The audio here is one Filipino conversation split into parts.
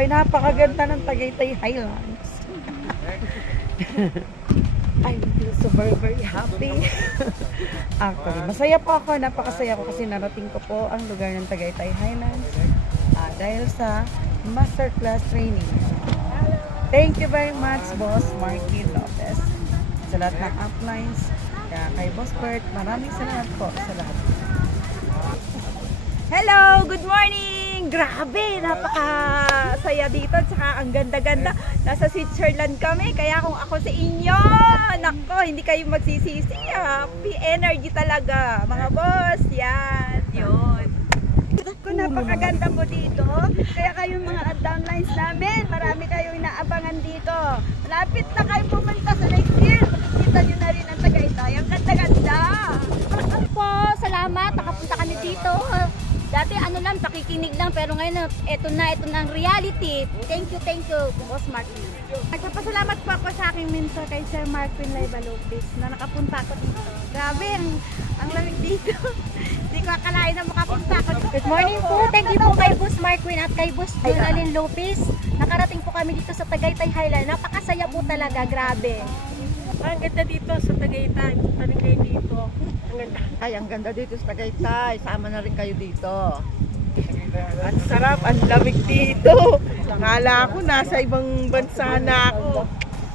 ay napakaganda ng Tagaytay Highlands. I feel so very, very happy. Actually, masaya po ako. Napakasaya ko kasi narating ko po ang lugar ng Tagaytay Highlands dahil sa masterclass training. Thank you very much, Boss Marky Lopez. Sa lahat ng uplines, kay Boss Bert, maraming salamat po sa lahat. Hello! Good morning! Grabe! Napakasaya dito. Tsaka ang ganda-ganda. Nasa Switzerland kami. Kaya kung ako sa inyo, nako, hindi kayo magsisisi. Happy energy talaga. Mga boss, yan. Yun. Kung napakaganda po dito. Kaya kayong mga downlines namin, marami kayong inaabangan dito. Malapit na kayo pumunta sa next year. Makikita nyo na rin ang Tagaytay. Ang ganda-ganda. Po, salamat. Nakapunta kami dito. Dati ano lang, pakikinig lang, pero ngayon ito na ang reality. Thank you, Boss Martin. Nagpapasalamat po ako sa aking mentor kay Sir Martin Laiba Lopez na nakapunta ako dito. Grabe, ang lamig dito. Hindi ko akalain na makapunta ako dito. Good morning po. Thank you po kay Boss Martin at kay Boss Jonalyn Lopez. Nakarating po kami dito sa Tagaytay Highlands. Napakasaya po talaga, grabe. Ang ganda dito sa Tagaytay. Punta rin kayo dito. Ang ganda. Ay, ang ganda dito sa Tagaytay. Sama na rin kayo dito. Ang sarap, ang lamig dito. Akala ko nasa ibang bansa na ako.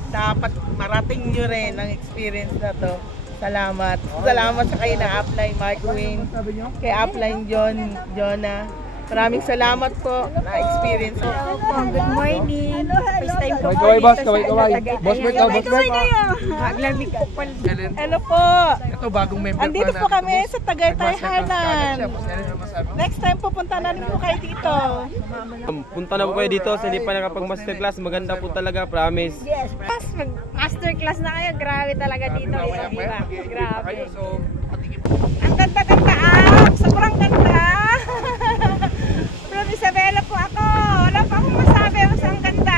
Dapat marating nyo rin ang experience na to. Salamat. Salamat sa kayo na upline Mark Wayne, kay upline Jonah. Maraming salamat po na experience ko. Good morning. First time po Kaway, boss. Boss Bert, boss Bert. Maglamig po pala. Hello po. Ito bagong member pa. Andito po kami sa Tagaytay Highlands. Next time pupunta na rin po kayo dito. Punta na po kayo dito sa hindi pa nakapag-masterclass. Maganda po talaga, promise. Yes. Masterclass na kayo. Grabe talaga dito. Grabe. Ang ganda-ganda. Sobrang ganda. From Isabela po ako. Wala pa akong masabi. Mas ang ganda.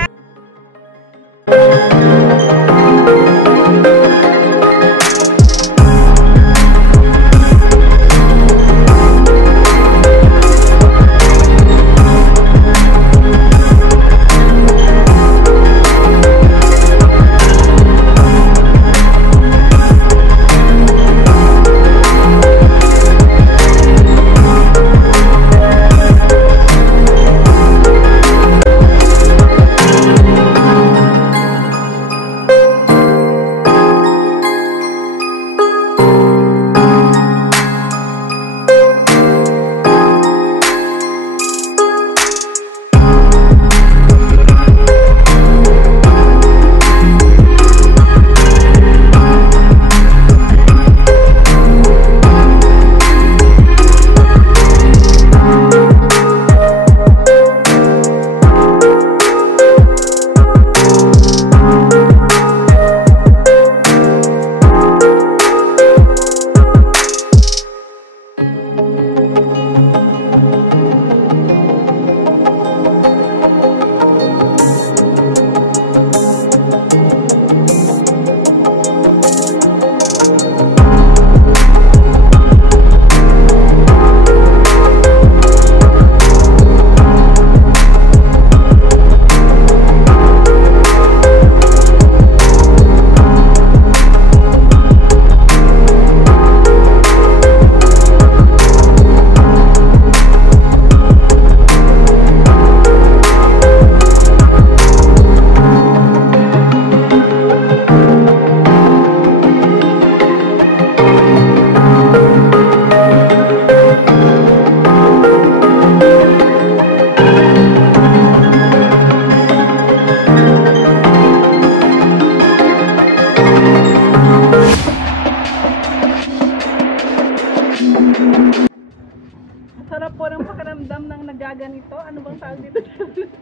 Sarap po ng pakiramdam ng nagaganito. Ano bang tawag dito?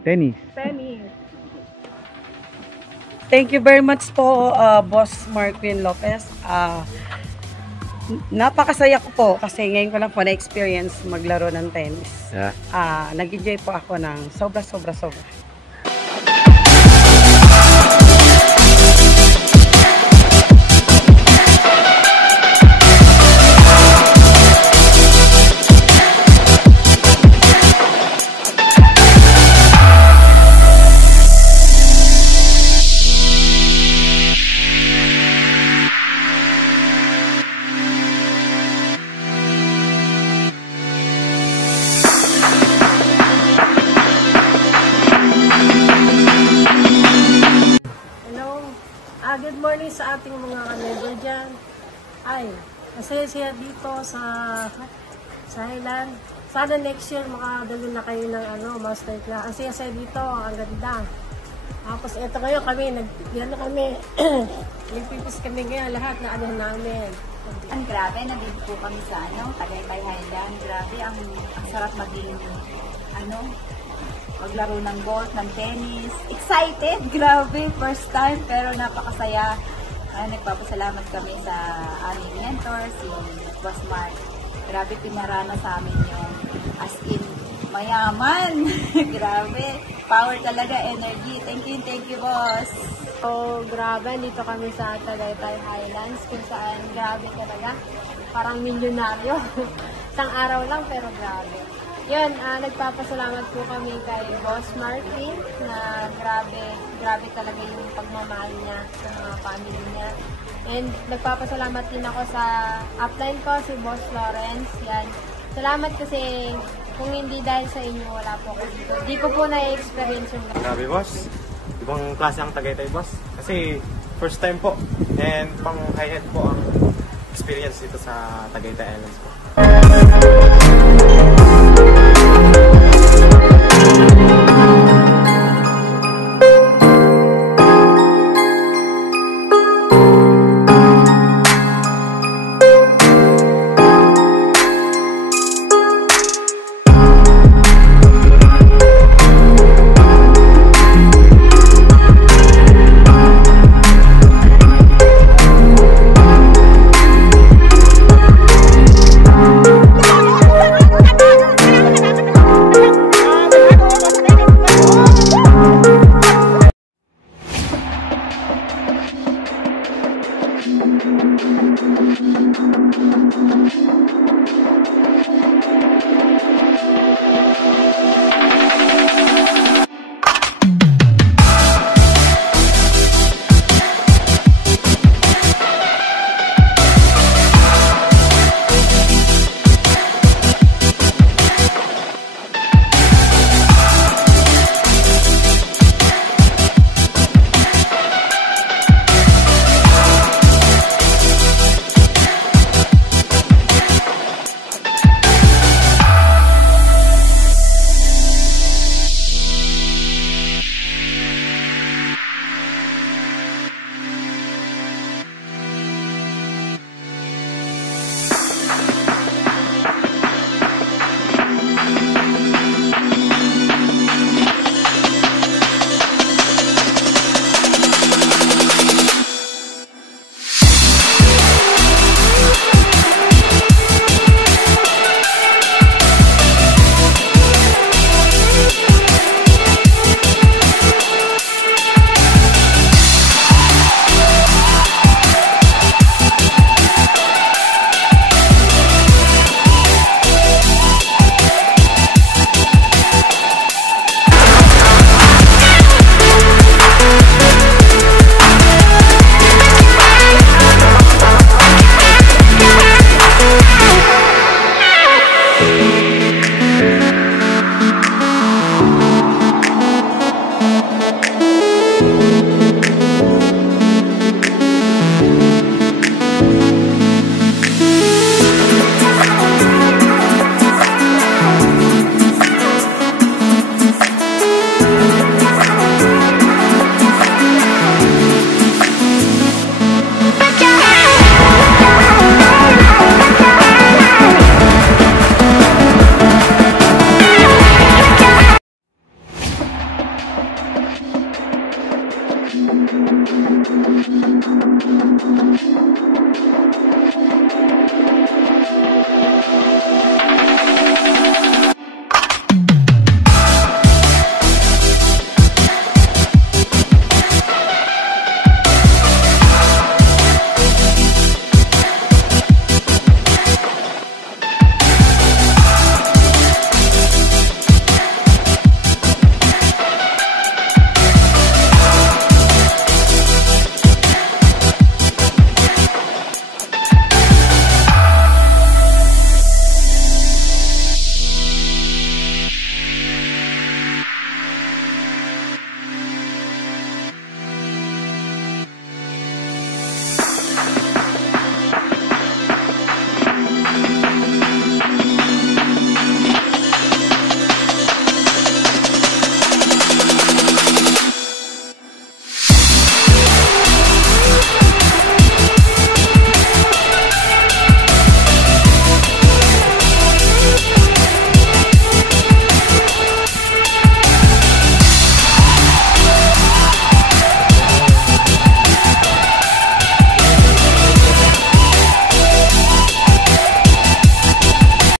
Tennis. Tennis. Thank you very much po, Boss Martin Lopez. Napakasaya ko po kasi ngayon ko lang po na-experience maglaro ng tennis. Yeah. Nag-enjoy po ako ng sobra. vlogger dyan. Ay, masaya-saya dito sa Highland. Sana next year makadalo na kayo ng masterclass. Ang saya-saya dito, ang ganda. Tapos eto ngayon kami, nagpipis kami ngayon, lahat na namin. Ang grabe, nandito po kami sa Tagaytay Highland. Grabe, ang sarap maging maglaro ng golf, ng tennis. Excited, grabe, first time, pero napakasaya. Nagpapasalamat kami sa aming mentor, si Boss Mark. Grabe, pinarana sa amin yung as in mayaman. Grabe, power talaga, energy. Thank you, boss. So, grabe, dito kami sa Tagaytay Highlands kung saan grabe talaga. Parang milyonaryo. Isang araw lang pero grabe. Yun, nagpapasalamat po kami kay Boss Martin na grabe talaga yung pagmamahal niya sa mga family niya. And nagpapasalamat din ako sa upline ko, si Boss Lawrence. Yan. Salamat kasi kung hindi dahil sa inyo, wala po ako dito. Di ko po na-experience yung Grabe, boss. Ibang klase ang Tagaytay, boss. Kasi first time po and pang high-end po ang experience dito sa Tagaytay Islands po.